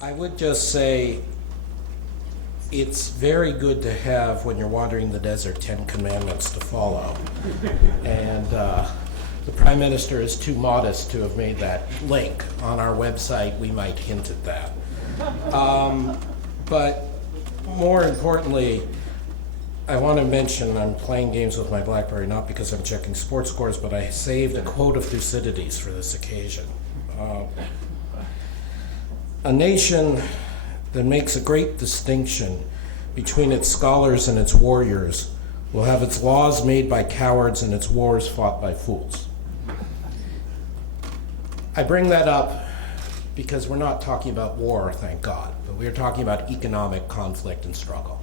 I would just say it's very good to have, when you're wandering the desert, 10 commandments to follow. And the Prime Minister is too modest to have made that link. On our website, we might hint at that. But more importantly, I want to mention, I'm playing games with my BlackBerry, not because I'm checking sports scores, but I saved a quote of Thucydides for this occasion. A nation that makes a great distinction between its scholars and its warriors will have its laws made by cowards and its wars fought by fools. I bring that up because we're not talking about war, thank God, but we're talking about economic conflict and struggle.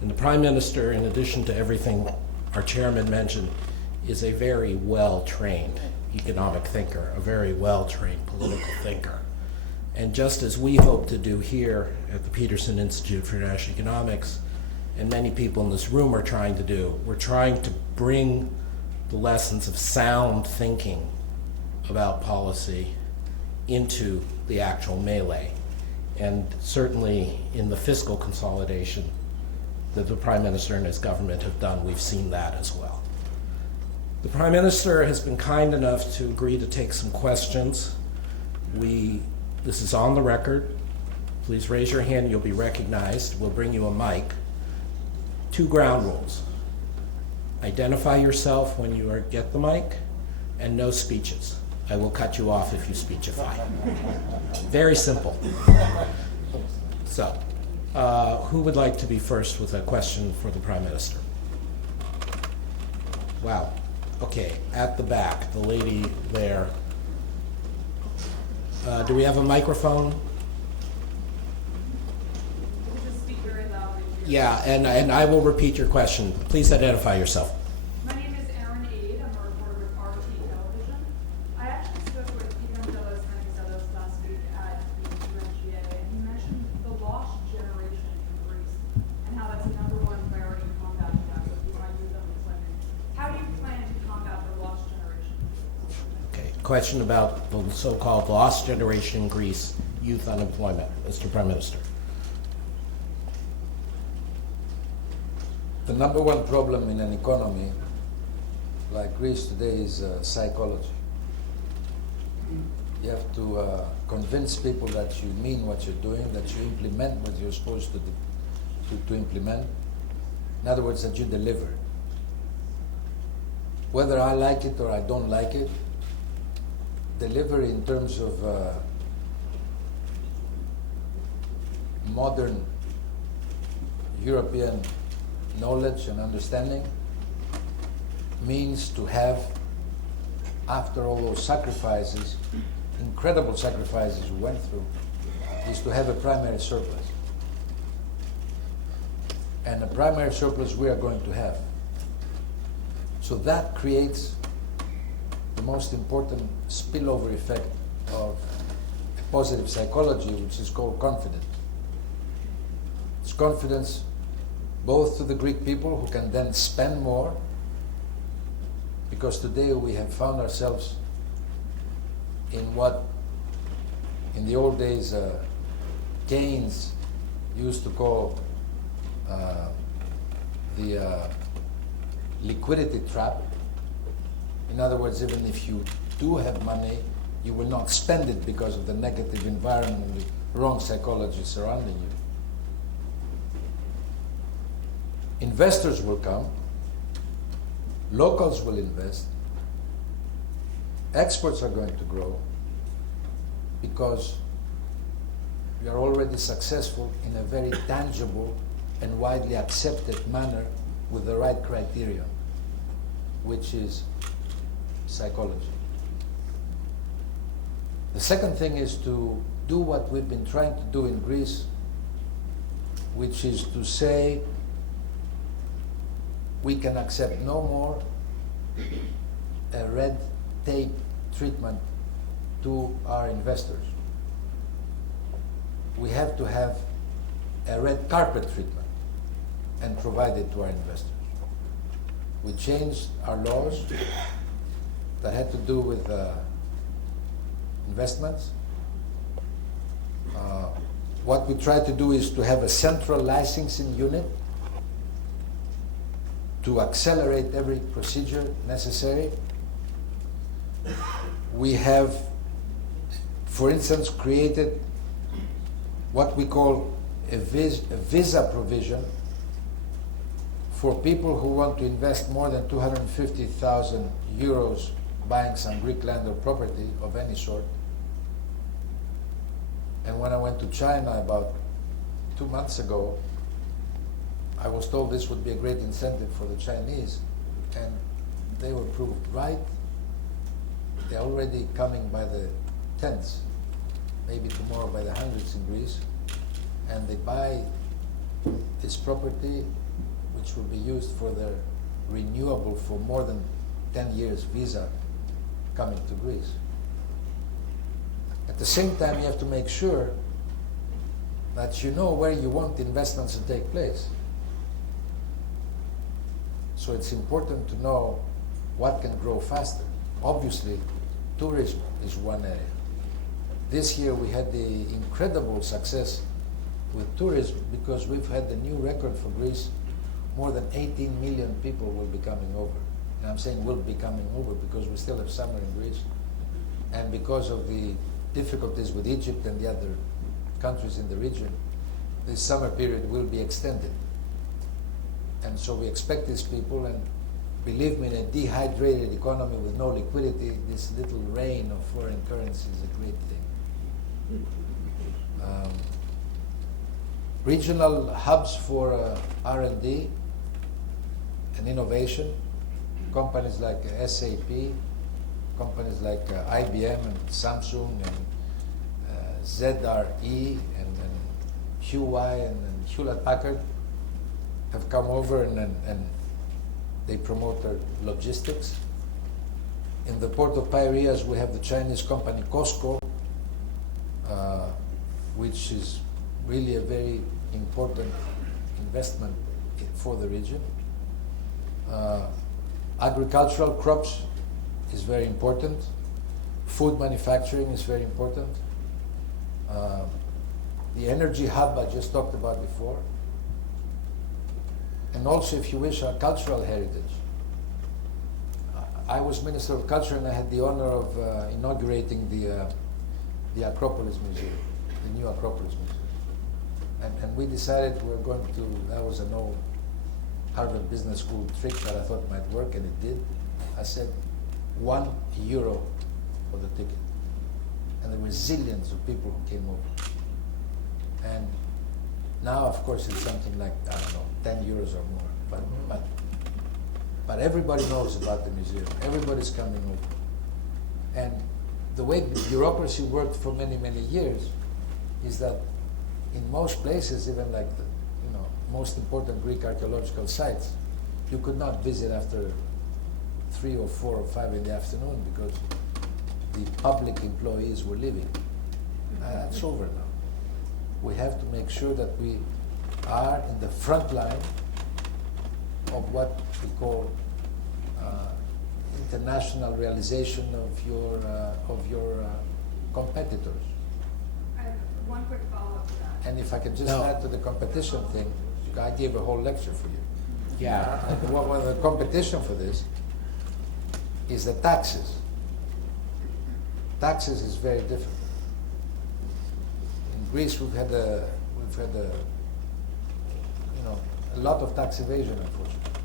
And the Prime Minister, in addition to everything our chairman mentioned, is a very well-trained economic thinker, a very well-trained political thinker. And just as we hope to do here at the Peterson Institute for International Economics, and many people in this room are trying to do, we're trying to bring the lessons of sound thinking about policy into the actual melee. And certainly in the fiscal consolidation that the Prime Minister and his government have done, we've seen that as well. The Prime Minister has been kind enough to agree to take some questions. This is on the record. Please raise your hand, you'll be recognized. We'll bring you a mic. 2 ground rules. Identify yourself when you get the mic, and no speeches. I will cut you off if you speechify. Very simple. So, who would like to be first with a question for the Prime Minister? Wow. Okay, at the back, the lady there. Do we have a microphone? Just speak very loudly. Yeah, and I will repeat your question. Please identify yourself. My name is Aaron Aid. I'm a reporter with RT Television. I actually spoke with Antonis Samaras last week at the UNGA, and he mentioned the lost generation in Greece and how that's the #1 priority in combating that with youth unemployment. How do you plan to combat the lost generation? Okay, question about the so-called lost generation in Greece, youth unemployment. Mr. Prime Minister. The #1 problem in an economy like Greece today is psychology. You have to convince people that you mean what you're doing, that you implement what you're supposed to implement. In other words, that you deliver. Whether I like it or I don't like it, delivery in terms of modern European knowledge and understanding means to have, after all those sacrifices, incredible sacrifices we went through, is to have a primary surplus. And a primary surplus we are going to have. So that creates the most important spillover effect of positive psychology, which is called confidence. It's confidence both to the Greek people, who can then spend more, because today we have found ourselves in what in the old days Keynes used to call the liquidity trap. In other words, even if you do have money, you will not spend it because of the negative environment and the wrong psychology surrounding you. Investors will come, locals will invest, exports are going to grow because we are already successful in a very tangible and widely accepted manner with the right criteria, which is psychology. The second thing is to do what we've been trying to do in Greece, which is to say we can accept no more a red tape treatment to our investors. We have to have a red carpet treatment and provide it to our investors. We changed our laws that had to do with investments. what we try to do is to have a central licensing unit to accelerate every procedure necessary. We have, for instance, created what we call a visa provision for people who want to invest more than 250,000 euros buying some Greek land or property of any sort. And when I went to China about 2 months ago, I was told this would be a great incentive for the Chinese, and they were proved right. They're already coming by the tens, maybe tomorrow by the hundreds in Greece, and they buy this property which will be used for their renewable for more than 10 years visa coming to Greece. At the same time, you have to make sure that you know where you want investments to take place. So it's important to know what can grow faster. Obviously, tourism is one area. This year we had the incredible success with tourism because we've had the new record for Greece. More than 18 million people will be coming over. And I'm saying will be coming over because we still have summer in Greece. And because of the difficulties with Egypt and the other countries in the region, this summer period will be extended. And so we expect these people, and believe me, in a dehydrated economy with no liquidity, this little rain of foreign currency is a great thing. Regional hubs for R&D and innovation, companies like SAP, companies like IBM and Samsung and ZRE and Huawei and Hewlett Packard have come over and they promote their logistics. In the port of Piraeus, we have the Chinese company COSCO, which is really a very important investment for the region. Agricultural crops is very important. Food manufacturing is very important. The energy hub I just talked about before. And also, if you wish, our cultural heritage. I was Minister of Culture and I had the honor of inaugurating the Acropolis Museum, the new Acropolis Museum. And we decided we were going to, that was an old Harvard Business School trick that I thought might work, and it did. I said, €1 for the ticket. And there were zillions of people who came over. And now, of course, it's something like, I don't know, €10 or more. But everybody knows about the museum. Everybody's coming over. And the way bureaucracy worked for many, many years is that in most places, even like the most important Greek archaeological sites, you could not visit after 3 or 4 or 5 in the afternoon because the public employees were leaving. It's over now. We have to make sure that we are in the front line of what we call international realization of your competitors. I have one quick follow-up to that. And if I could just add to the competition thing, I gave a whole lecture for you. Yeah. One of the competition for this is the taxes. Taxes is very different. In Greece, we've had a lot of tax evasion, unfortunately.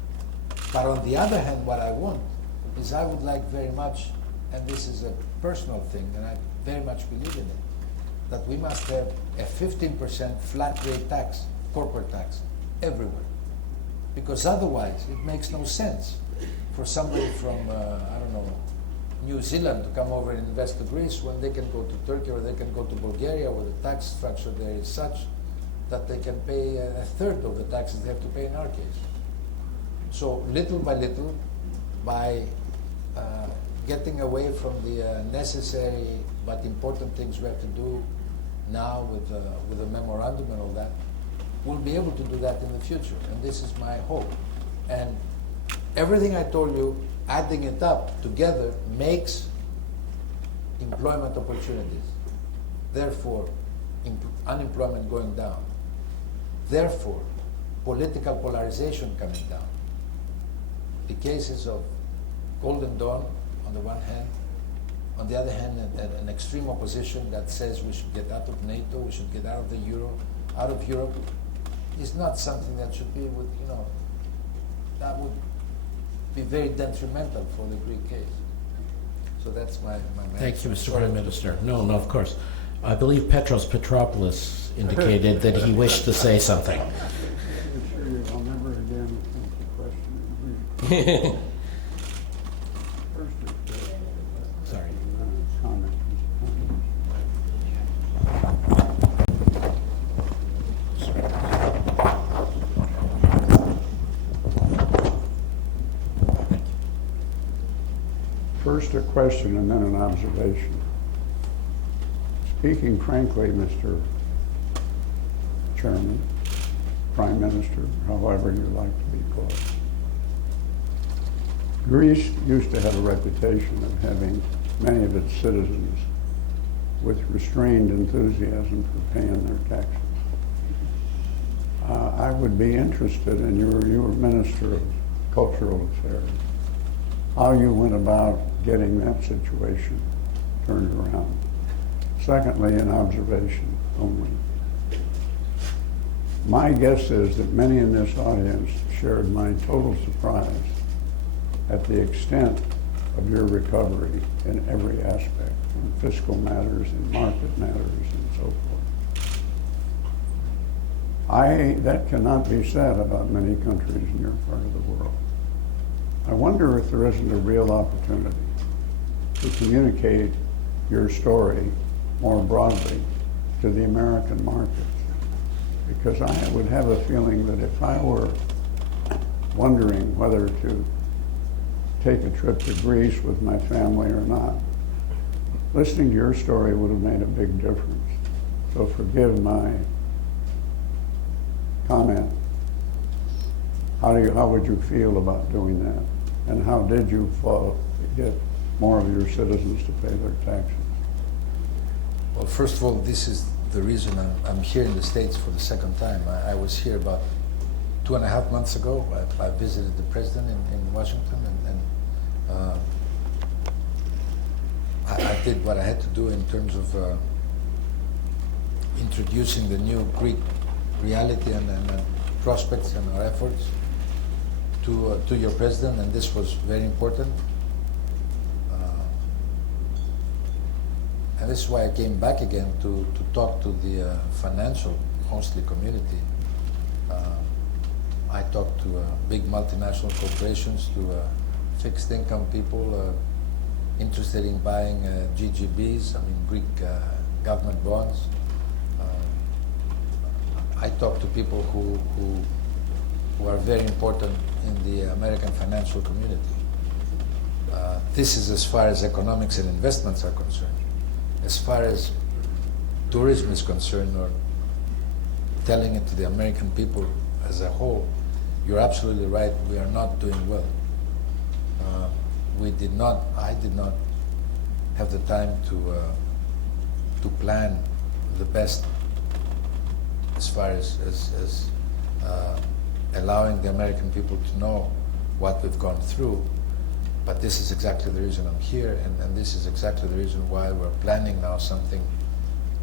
But on the other hand, what I want is I would like very much, and this is a personal thing, and I very much believe in it, that we must have a 15% flat rate tax, corporate tax, everywhere. Because otherwise, it makes no sense for somebody from, New Zealand to come over and invest to Greece when they can go to Turkey or they can go to Bulgaria where the tax structure there is such that they can pay a third of the taxes they have to pay in our case. So little by little, by getting away from the necessary but important things we have to do now with the memorandum and all that, we'll be able to do that in the future. And this is my hope. And everything I told you, adding it up together makes employment opportunities. Therefore, unemployment going down. Therefore, political polarization coming down. The cases of Golden Dawn on the one hand, on the other hand, an extreme opposition that says we should get out of NATO, we should get out of the euro, out of Europe, is not something that should be with, that would be very detrimental for the Greek case. So that's my Thank you, Mr. Sorry. Prime Minister. No, of course. I believe Petros Petropoulos indicated that he wished to say something. I assure you, I'll never again ask a question. First, Sorry. comment. First, a question and then an observation. Speaking frankly, Mr. Chairman, Prime Minister, however you like to be called, Greece used to have a reputation of having many of its citizens with restrained enthusiasm for paying their taxes. I would be interested in you were Minister of Cultural Affairs, how you went about getting that situation turned around. Secondly, an observation only. My guess is that many in this audience shared my total surprise at the extent of your recovery in every aspect, in fiscal matters, in market matters, and so forth. That cannot be said about many countries in your part of the world. I wonder if there isn't a real opportunity to communicate your story more broadly to the American markets. Because I would have a feeling that if I were wondering whether to take a trip to Greece with my family or not, listening to your story would have made a big difference. So forgive my comment. How would you feel about doing that? And how did you get more of your citizens to pay their taxes? Well, first of all, this is the reason I'm here in the States for the second time. I was here about 2.5 months ago. I visited the president in Washington, and I did what I had to do in terms of introducing the new Greek reality and prospects and our efforts to your president, and this was very important. And this is why I came back again to talk to the financial, mostly community. I talked to big multinational corporations, to fixed income people interested in buying GGBs, Greek government bonds. I talked to people who are very important in the American financial community. This is as far as economics and investments are concerned. As far as tourism is concerned, or telling it to the American people as a whole, you're absolutely right, we are not doing well. I did not have the time to plan the best as far as allowing the American people to know what we've gone through. But this is exactly the reason I'm here, and this is exactly the reason why we're planning now something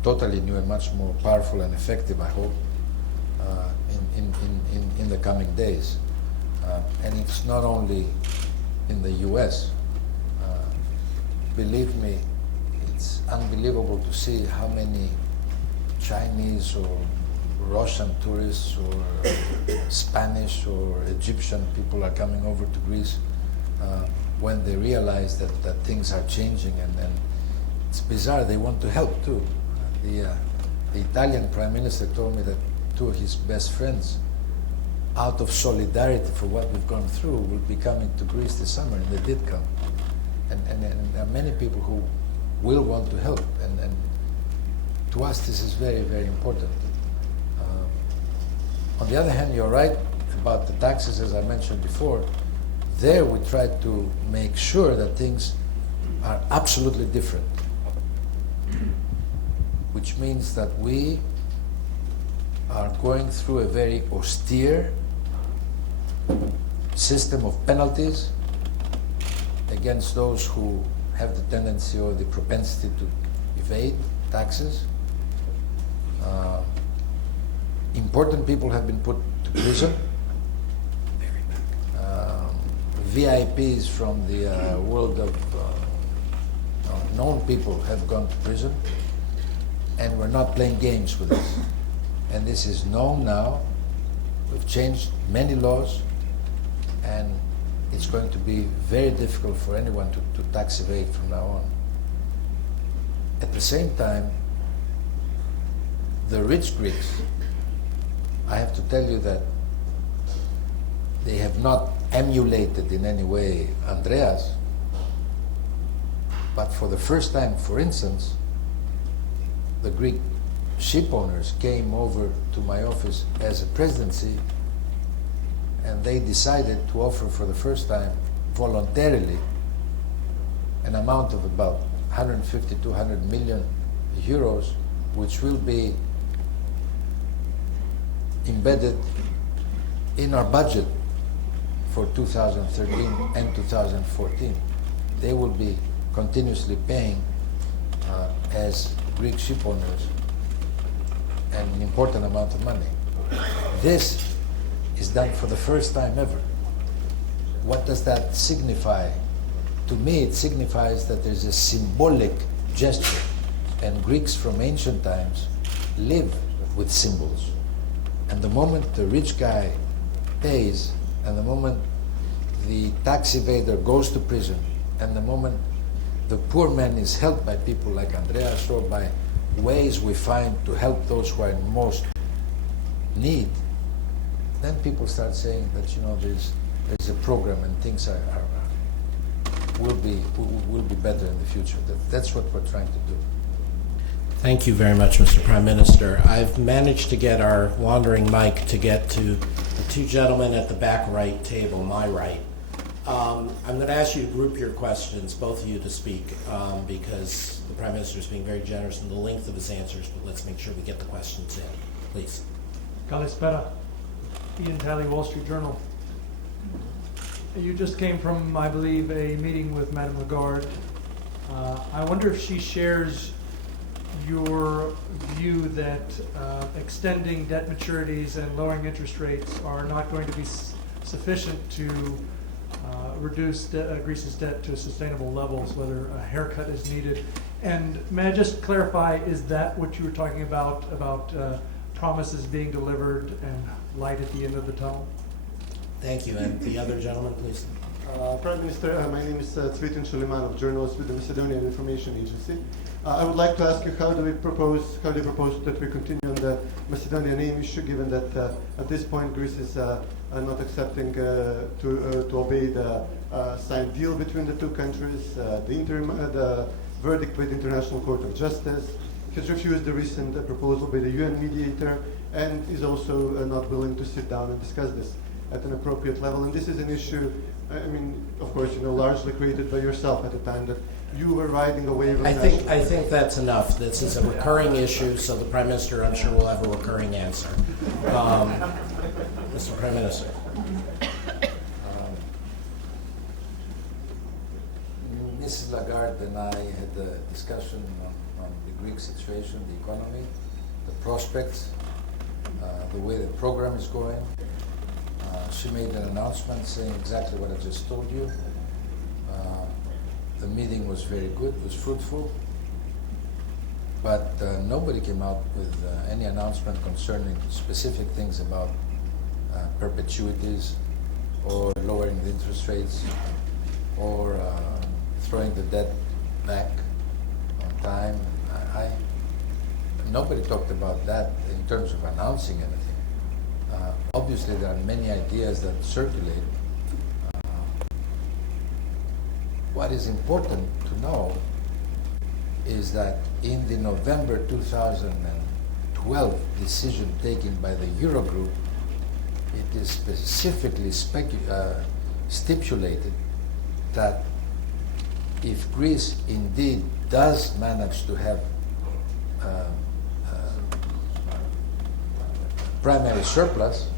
totally new and much more powerful and effective, I hope, in the coming days. And it's not only in the US. Believe me, it's unbelievable to see how many Chinese or Russian tourists or Spanish or Egyptian people are coming over to Greece when they realize that things are changing, and it's bizarre, they want to help too. The Italian Prime Minister told me that two of his best friends, out of solidarity for what we've gone through, will be coming to Greece this summer, and they did come. And there are many people who will want to help, and to us this is very, very important. On the other hand, you're right about the taxes, as I mentioned before. There we try to make sure that things are absolutely different. which means that we are going through a very austere system of penalties against those who have the tendency or the propensity to evade taxes. Important people have been put to prison. VIPs from the world of known people have gone to prison, and we're not playing games with this. And this is known now. We've changed many laws, and it's going to be very difficult for anyone to tax evade from now on. At the same time, the rich Greeks, I have to tell you that they have not emulated in any way Andreas, but for the first time, for instance, the Greek ship owners came over to my office as a presidency, and they decided to offer for the first time voluntarily an amount of about 150 to 100 million euros, which will be embedded in our budget for 2013 and 2014. They will be continuously paying as Greek ship owners an important amount of money. This is done for the first time ever. What does that signify? To me, it signifies that there's a symbolic gesture, and Greeks from ancient times live with symbols. And the moment the rich guy pays, and the moment the tax evader goes to prison, and the moment the poor man is helped by people like Andreas, or by ways we find to help those who are in most need, then people start saying that, you know, there's a program and things will be better in the future. That's what we're trying to do. Thank you very much, Mr. Prime Minister. I've managed to get our wandering mic to get to the two gentlemen at the back right table, my right. I'm going to ask you to group your questions, both of you to speak, because the Prime Minister is being very generous in the length of his answers, but let's make sure we get the questions in. Please. Kalispera, Ian Talley, Wall Street Journal. You just came from, I believe, a meeting with Madame Lagarde. I wonder if she shares your view that extending debt maturities and lowering interest rates are not going to be sufficient to reduce Greece's debt to sustainable levels, whether a haircut is needed. And may I just clarify, is that what you were talking about promises being delivered and light at the end of the tunnel? Thank you. And the other gentleman, please. Prime Minister, my name is Cvetin Shalimanov, journalist with the Macedonian Information Agency. I would like to ask you, how do you propose that we continue on the Macedonian name issue, given that at this point Greece is not accepting to obey the signed deal between the two countries, the verdict by the International Court of Justice, has refused the recent proposal by the UN mediator, and is also not willing to sit down and discuss this at an appropriate level. And this is an issue, I mean, of course, you know, largely created by yourself at the time that you were riding a wave of I think that's enough. This is a recurring issue, so the Prime Minister, I'm sure, will have a recurring answer. Mr. Prime Minister. Mrs. Lagarde and I had a discussion on the Greek situation, the economy, the prospects, the way the program is going. She made an announcement saying exactly what I just told you. The meeting was very good, it was fruitful, but nobody came out with any announcement concerning specific things about perpetuities, or lowering the interest rates, or throwing the debt back on time. Nobody talked about that in terms of announcing anything. Obviously, there are many ideas that circulate. What is important to know is that in the November 2012 decision taken by the Eurogroup, it is specifically stipulated that if Greece indeed does manage to have primary surplus,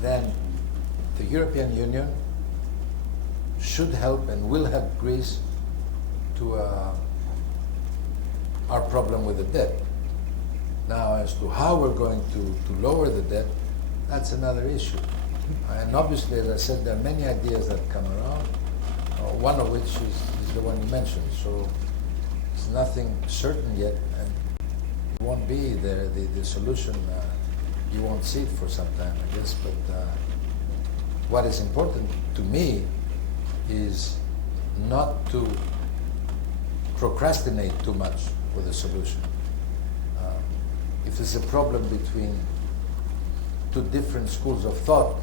then the European Union should help and will help Greece to our problem with the debt. Now, as to how we're going to lower the debt, that's another issue. And obviously, as I said, there are many ideas that come around, one of which is the one you mentioned. So it's nothing certain yet, and it won't be there. The solution, you won't see it for some time, I guess. But what is important to me is not to procrastinate too much with the solution. If there's a problem between two different schools of thought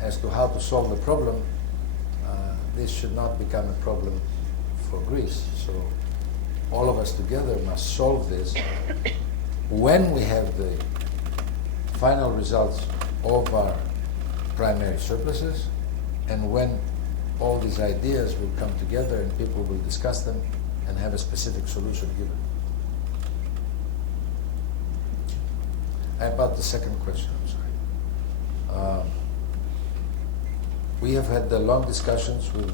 as to how to solve the problem, this should not become a problem for Greece. So all of us together must solve this. When we have the final results of our primary surpluses, and when all these ideas will come together and people will discuss them and have a specific solution given. About the second question, I'm sorry. We have had long discussions with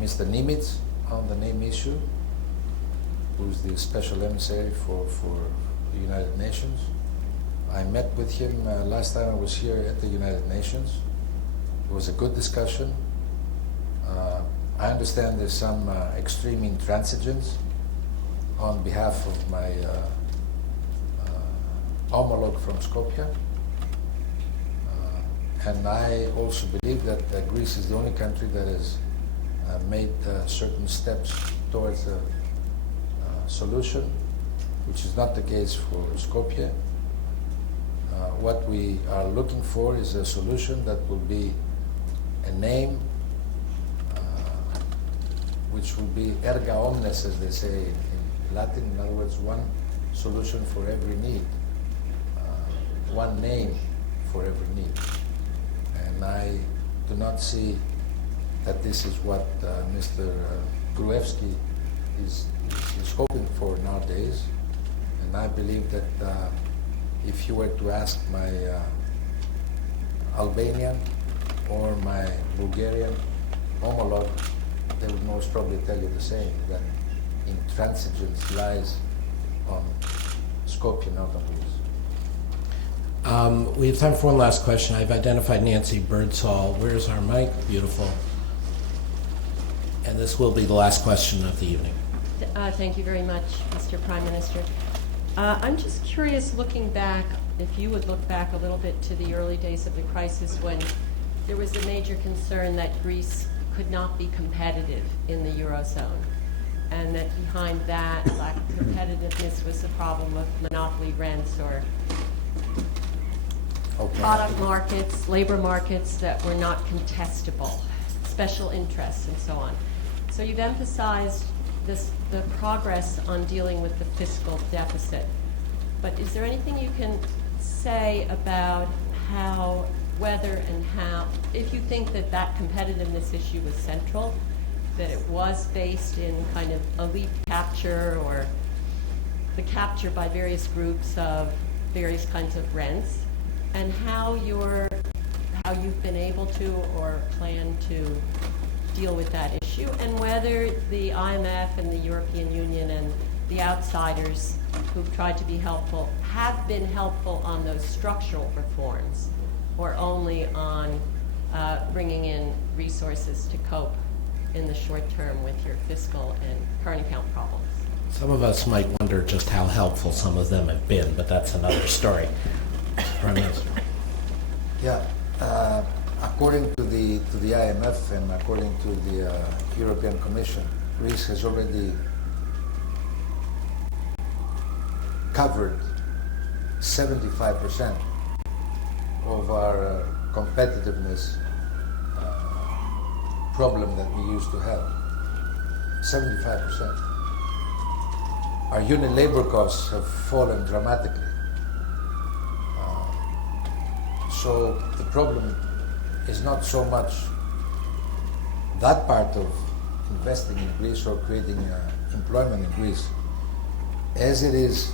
Mr. Nimitz on the name issue, who's the special emissary for the United Nations. I met with him last time I was here at the United Nations. It was a good discussion. I understand there's some extreme intransigence on behalf of my homologue from Skopje. And I also believe that Greece is the only country that has made certain steps towards a solution, which is not the case for Skopje. What we are looking for is a solution that will be a name which will be erga omnes, as they say in Latin. In other words, one solution for every need, one name for every need. And I do not see that this is what Mr. Gruevski is hoping for nowadays. And I believe that if you were to ask my Albanian or my Bulgarian homologue, they would most probably tell you the same, that intransigence lies on Skopje, not on Greece. We have time for one last question. I've identified Nancy Birdsall. Where's our mic? Beautiful. And this will be the last question of the evening. Thank you very much, Mr. Prime Minister. I'm just curious, looking back, if you would look back a little bit to the early days of the crisis when there was a major concern that Greece could not be competitive in the eurozone, and that behind that lack of competitiveness was the problem of monopoly rents or product markets, labor markets that were not contestable, special interests, and so on. So you've emphasized the progress on dealing with the fiscal deficit. But is there anything you can say about how, whether and how, if you think that that competitiveness issue was central, that it was based in kind of elite capture or the capture by various groups of various kinds of rents, and how you've been able to or plan to deal with that issue, and whether the IMF and the European Union and the outsiders who've tried to be helpful have been helpful on those structural reforms, or only on bringing in resources to cope in the short term with your fiscal and current account problems. Some of us might wonder just how helpful some of them have been, but that's another story. Prime Minister. Yeah. According to the IMF and according to the European Commission, Greece has already covered 75% of our competitiveness problem that we used to have. 75%. Our unit labor costs have fallen dramatically. So the problem is not so much that part of investing in Greece or creating employment in Greece. as it is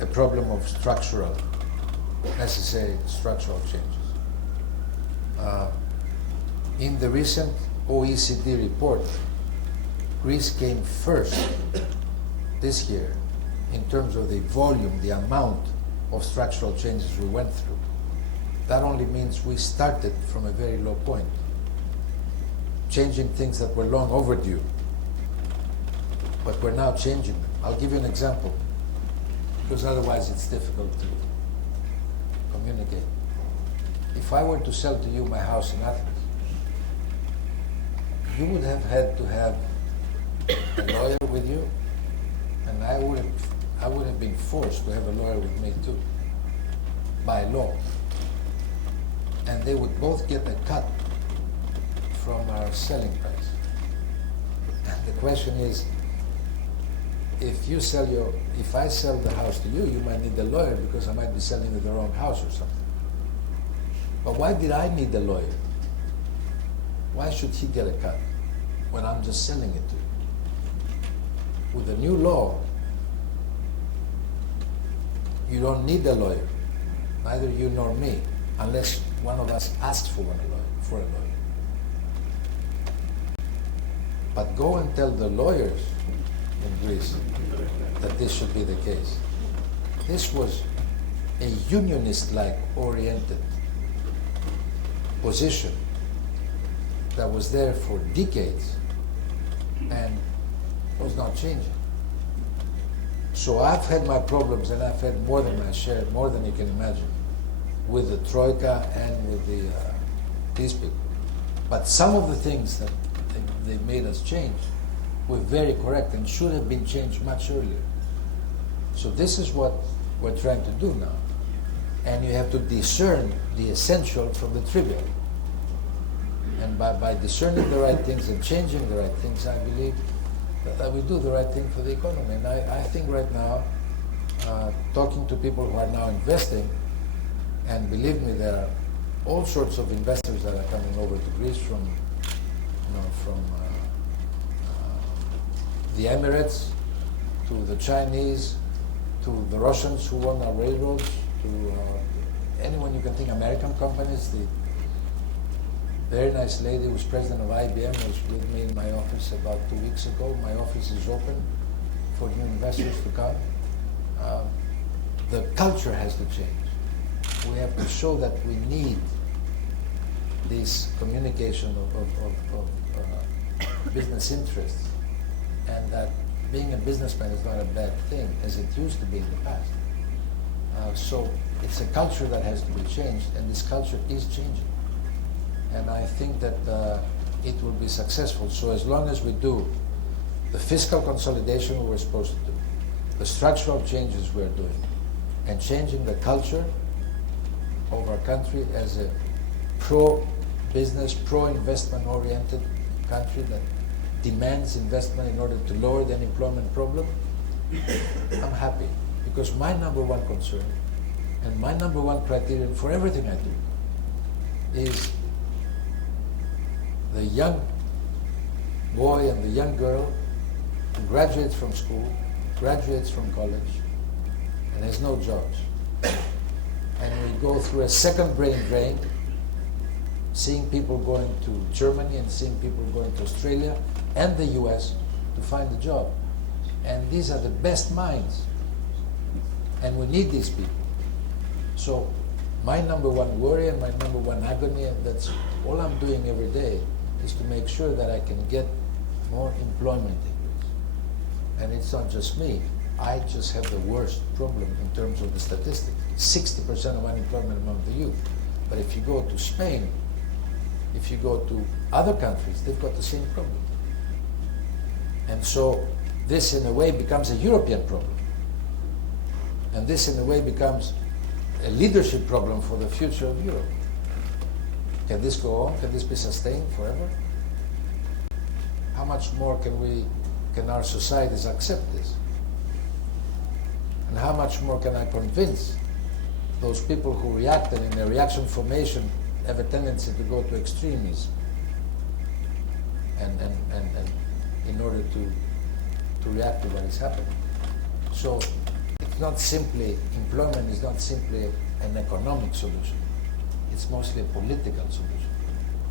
a problem of structural, necessary structural changes. In the recent OECD report, Greece came first this year in terms of the volume, the amount of structural changes we went through. That only means we started from a very low point, changing things that were long overdue, but we're now changing them. I'll give you an example, because otherwise it's difficult to communicate. If I were to sell to you my house in Athens, you would have had to have a lawyer with you, and I would have been forced to have a lawyer with me too, by law. And they would both get a cut from our selling price. And the question is, if I sell the house to you, you might need a lawyer because I might be selling you the wrong house or something. But why did I need a lawyer? Why should he get a cut when I'm just selling it to you? With the new law, you don't need a lawyer, neither you nor me, unless one of us asks for a lawyer. But go and tell the lawyers in Greece that this should be the case. This was a unionist-like oriented position that was there for decades and was not changing. So I've had my problems, and I've had more than my share, more than you can imagine, with the Troika and with these people. But some of the things that they made us change were very correct and should have been changed much earlier. So this is what we're trying to do now. And you have to discern the essential from the trivial. And by discerning the right things and changing the right things, I believe that we do the right thing for the economy. And I think right now, talking to people who are now investing, and believe me, there are all sorts of investors that are coming over to Greece from the Emirates, to the Chinese, to the Russians who own our railroads, to anyone you can think, American companies. The very nice lady who was president of IBM was with me in my office about 2 weeks ago. My office is open for new investors to come. The culture has to change. We have to show that we need this communication of business interests, and that being a businessman is not a bad thing as it used to be in the past. So it's a culture that has to be changed, and this culture is changing. And I think that it will be successful. So as long as we do the fiscal consolidation we're supposed to do, the structural changes we're doing, and changing the culture of our country as a pro-business, pro-investment oriented country that demands investment in order to lower the unemployment problem, I'm happy. Because my number one concern and my number one criterion for everything I do is the young boy and the young girl who graduates from school, graduates from college, and has no jobs. And we go through a second brain drain, seeing people going to Germany and seeing people going to Australia and the US to find a job. And these are the best minds. And we need these people. So my number one worry and my number one agony, and that's all I'm doing every day, is to make sure that I can get more employment in Greece. And it's not just me. I just have the worst problem in terms of the statistics. 60% of unemployment among the youth. But if you go to Spain, if you go to other countries, they've got the same problem. And so this in a way becomes a European problem. And this in a way becomes a leadership problem for the future of Europe. Can this go on? Can this be sustained forever? How much more can our societies accept this? And how much more can I convince those people who react and in their reaction formation have a tendency to go to extremism and in order to react to what is happening? So it's not simply, employment is not simply an economic solution. It's mostly a political solution.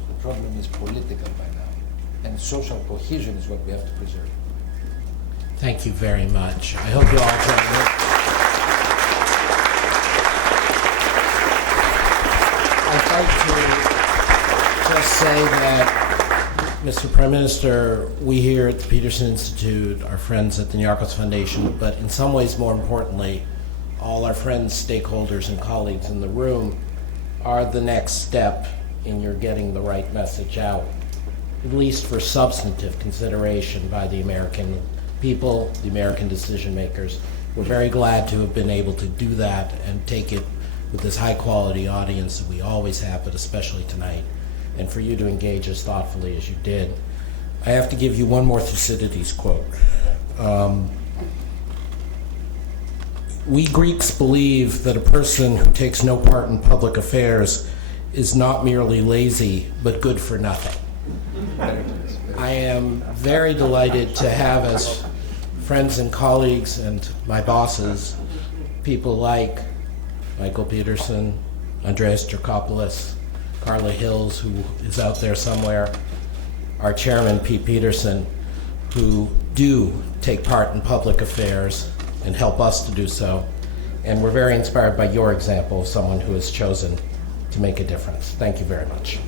The problem is political by now. And social cohesion is what we have to preserve. Thank you very much. I hope you all join me. I'd like to just say that, Mr. Prime Minister, we here at the Peterson Institute, our friends at the Niarchos Foundation, but in some ways more importantly, all our friends, stakeholders, and colleagues in the room are the next step in your getting the right message out, at least for substantive consideration by the American people, the American decision makers. We're very glad to have been able to do that and take it with this high quality audience that we always have, but especially tonight, and for you to engage as thoughtfully as you did. I have to give you one more Thucydides quote. We Greeks believe that a person who takes no part in public affairs is not merely lazy, but good for nothing. I am very delighted to have as friends and colleagues and my bosses people like Michael Peterson, Andreas Georgopoulos, Carla Hills, who is out there somewhere, our chairman, Pete Peterson, who do take part in public affairs and help us to do so. And we're very inspired by your example of someone who has chosen to make a difference. Thank you very much.